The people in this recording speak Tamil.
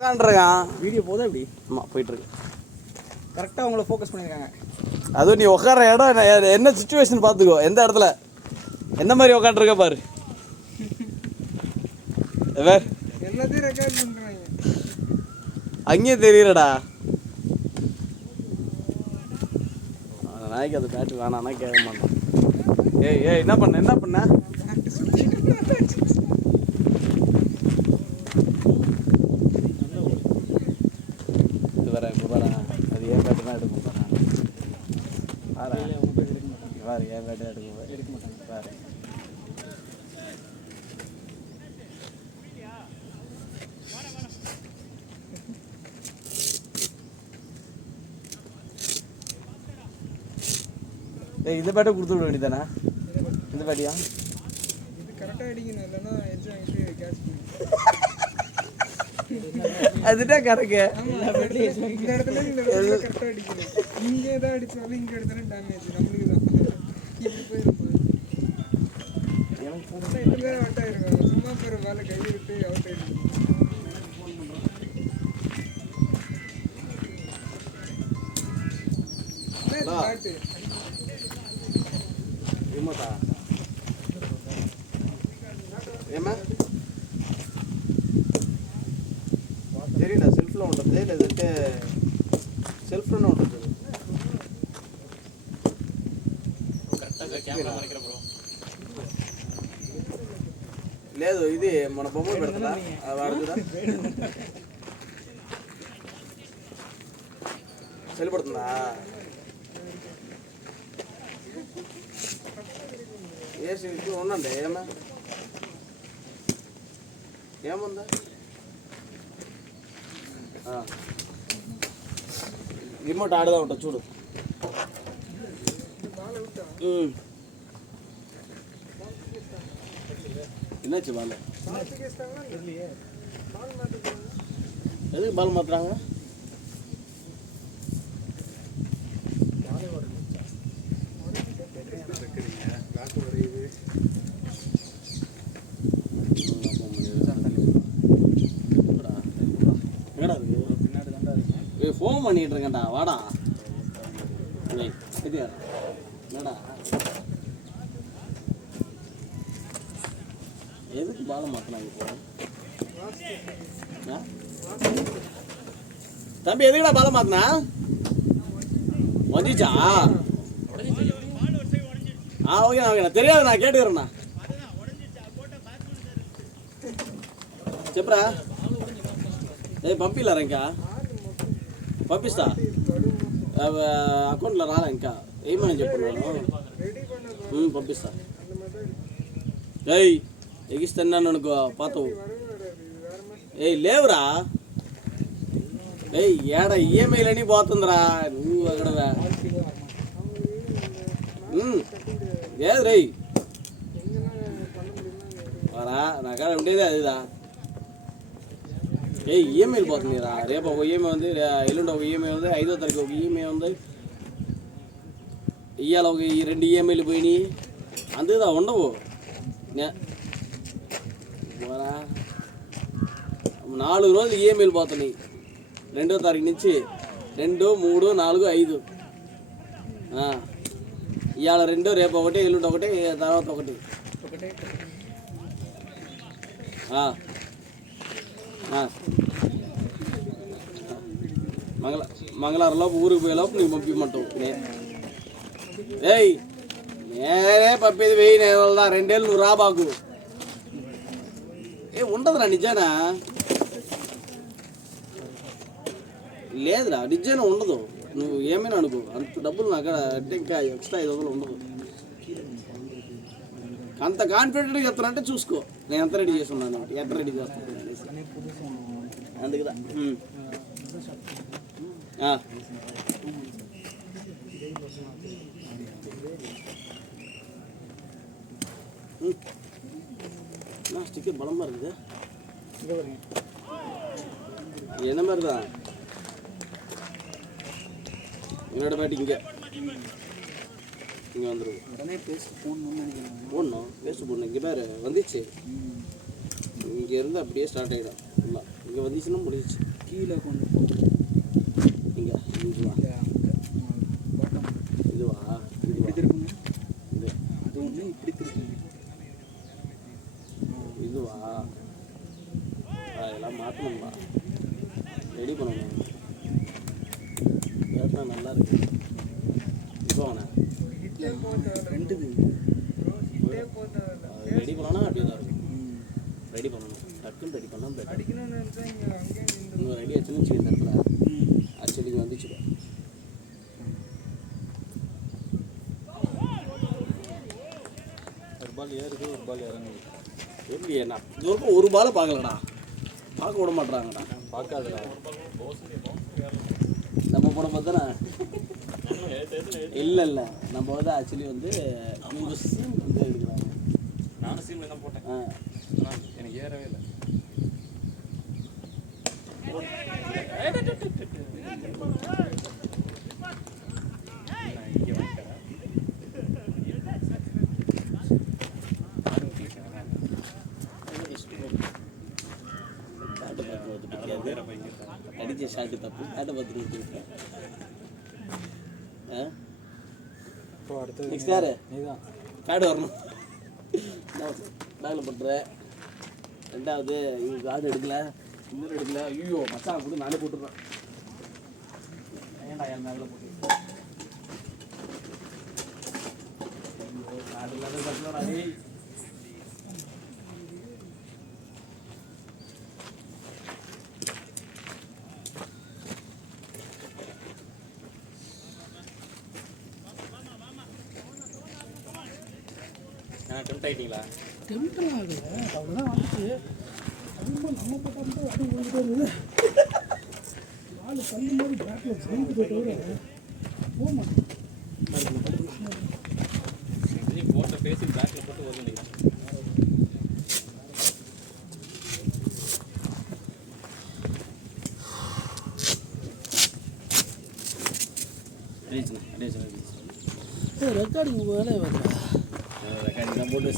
வீடியோ போதும் எப்படி போயிட்டு இருக்கு. கரெக்டாக உங்களை ஃபோக்கஸ் பண்ணியிருக்காங்க. அதுவும் நீ உட்கார இடம் என்ன சுச்சுவேஷன் பார்த்துக்கோ, எந்த இடத்துல எந்த மாதிரி உட்காந்துருக்க பாரு. எல்லாத்தையும் ரெக்கார்ட் பண்ணுறாங்க. அங்கேயே தெரியலடா. நாய்க்கு அது பேட்டு வேணான்னா கேட்க மாட்டான். ஏய் என்ன பண்ண இது வர இப்போ பாரு, அது ஏன் பேட்டு தான் எடுக்கும் பாரு. பாரு ஏன் பேட்டு எடுக்க மாட்டாங்க பாரு. இந்த பேட்டை கொடுத்து விட வேண்டியதானே? இந்த பேட்டியா இது கரெக்டாக அடிக்கணும், இல்லைன்னா எட்ஜ் வாங்கிட்டு கேட்ச் அதுதான் கரெக்டு. இந்த இடத்துல கரெக்டாக அடிக்கணும். இங்கே தான் அடித்தாலும் இங்கே எடுத்தாலும் டேமேஜ் நம்மளுக்கு தான். இப்படி போயிருப்போம். எனக்கு பேர் அவுட் ஆயிருக்காங்க. சும்மா பேர் வேலை கை விட்டு அவுட் ஆயிருக்கு. பேட்டு ரிமோட்டா ஏமா சரிடா. செல்ஃபில் ఉంటుంది లేదంటే సెల్ఫ్లోనే ఉంటుంది. లేదు ఇది మన బొమ్మలు పెడతా వాడుతుందా? సెల్పడుతుందా? ఏసీ ఉండండి. ఏముందా? రిమోట్ ఆడదా ఉంటుంది చూడు. என்னாச்சு பால்? எதுக்கு பால் மாத்துறாங்க? ஃபோன் பண்ணிட்டு இருக்கேன்டா, வாடா. என்னடா எதுக்கு பாலம் மாத்தினாங்க இப்போ? தம்பி எதுக்குடா பாலம் மாத்தினா? வந்துச்சா? ஓகே தெரியாது, நான் கேட்டுக்கிறேண்ணா. చెప్పరా? పంపిలారా ఇంకా? పంపిస్తా. అకౌంట్లో రాలా ఇంకా? ఏమని చెప్పున్నాను, పంపిస్తా. ఏయ్ ఎగిస్తున్నాను అనుకో పోతావు. ఏయ్ లేవురా. ఏయ్ ఏడ ఈఎంఐలని పోతుందిరా నువ్వు అక్కడ. లేదు రై వారా నాకాడ ఉండేది అదిదా. ఈఎంఐలు పోతుందిరా. రేపు ఒక ఈఎంఐ ఉంది, ఎల్లుండి ఒక ఈఎంఐ ఉంది, 5వ తారీఖు ఒక ఈఎంఐ ఉంది, ఇవాళ ఒక 2 ఈఎంఐలు పోయినాయి. అంతేదా ఉండవు. 4 రోజులు ఈఎంఐలు పోతున్నాయి. 2వ తారీఖు నుంచి 2, 3, 4, 5. ఇవాళ 2, రేపు ఒకటి, ఎల్లుండి ఒకటి, తర్వాత ఒకటి. మంగళవారంలోపు ఊరికి పోయేలోపు నీకు పంపించమంటావు. ఏయ్ నేనే పంపేది 1000 నెలదా, 2 ఏళ్ళు నువ్వు రాబాకు. ఉండదురా నిజానా? లేదురా నిజానా ఉండదు. నువ్వు ఏమైనా అనుకో, అంత డబ్బులు నాకు అంటే ఇంకా ఎక్స్ట్రా 500 ఉండదు. అంత కాన్ఫిడెంట్గా చెప్తానంటే చూసుకో, నేను ఎంత రెడీ చేస్తున్నాను, ఎంత రెడీ చేస్తాను అందుకుదా. ஸ்டிக்கர் பலமா இருக்குது. என்ன மாதிரிதான் என்னோட பேட்டு இங்கே வந்துடும். உடனே பேஸ்ட் போடணும். பேஸ்ட் போடணும். இங்கே பேர் வந்துச்சு. இங்கே இருந்து அப்படியே ஸ்டார்ட் ஆகிடும் ஃபுல்லாக. இங்கே வந்துச்சுன்னா முடிஞ்சிச்சு. கீழே கொண்டு போகும். இங்கே இதுவா இல்லை அங்கே பாட்டம் இதுவா இப்படி திருப்புங்க. இது அது ஒன்று இப்படி திருப்புங்க. இதுவா அதெல்லாம் மாற்றணும்பா, ரெடி பண்ணணும். கேட்டா நல்லா இருக்கு. இப்போ வேணா ஹிட்டே போகுது. ரெண்டுது ஹிட்டே போகுது. அது ரெடி பண்ணோன்னா அப்படியே தான் இருக்கும். ரெடி பண்ணணும், டக்குன்னு ரெடி பண்ணால் பெட்டர். அடிக்கணும்னு நினச்சா இங்கே அங்கேயே நின்று இன்னும் ரெடி ஆச்சுன்னு வச்சுக்க இந்த இடத்துல ஆக்சுவலி இது வந்துச்சு. ஒரு பால் ஏறுது, ஒரு பால் இறங்குது. எப்படியே நான் இது வரைக்கும் ஒரு பாலை பார்க்கலடா, பார்க்க விட மாட்றாங்கடா. பார்க்காதுடா. நம்ம போட பார்த்தா இல்லை இல்லை, நம்ம வந்து ஆக்சுவலி வந்து இவங்க சீம் வந்து எடுக்கிறாங்க. நானும் சீமில் தான் போட்டேன், ஆனால் எனக்கு ஏறவே இல்லை. இங்கே வந்துட்டேன். அடிச்ச ஷாட்டு தப்பு, ஷாட்டை பார்த்துட்டு வச்சுருக்கேன். இப்போ அடுத்தது நெக்ஸ்ட் யாரு? நீ தான். கார்டு வரணும். பேக்கில் போட்டுறேன். ரெண்டாவது இவங்க கார்டு எடுக்கல, இன்னொரு எடுக்கல. ஐயோ மச்சான் கூட நானே போட்டுடுறேன். ஏன்டா என் மேலே போட்டு கார்டு இல்லாத கட்டணே. டெம்ட் ஆகிட்டீங்களா? டெம்பிள் ஆகலை, அவ்வளோதான் வந்துச்சு. ரொம்ப நம்ம பட்டம் அது வந்துட்டு வருது. ஆள் தள்ளும் போது பேக்கில் சவுண்டு தவிர போக மாட்டேன். போட்ட பேசி பேக்கில் போட்டு வருது. ரெக்கார்டிங் வேலை ரெக்கார்டிங் தான் போட்டு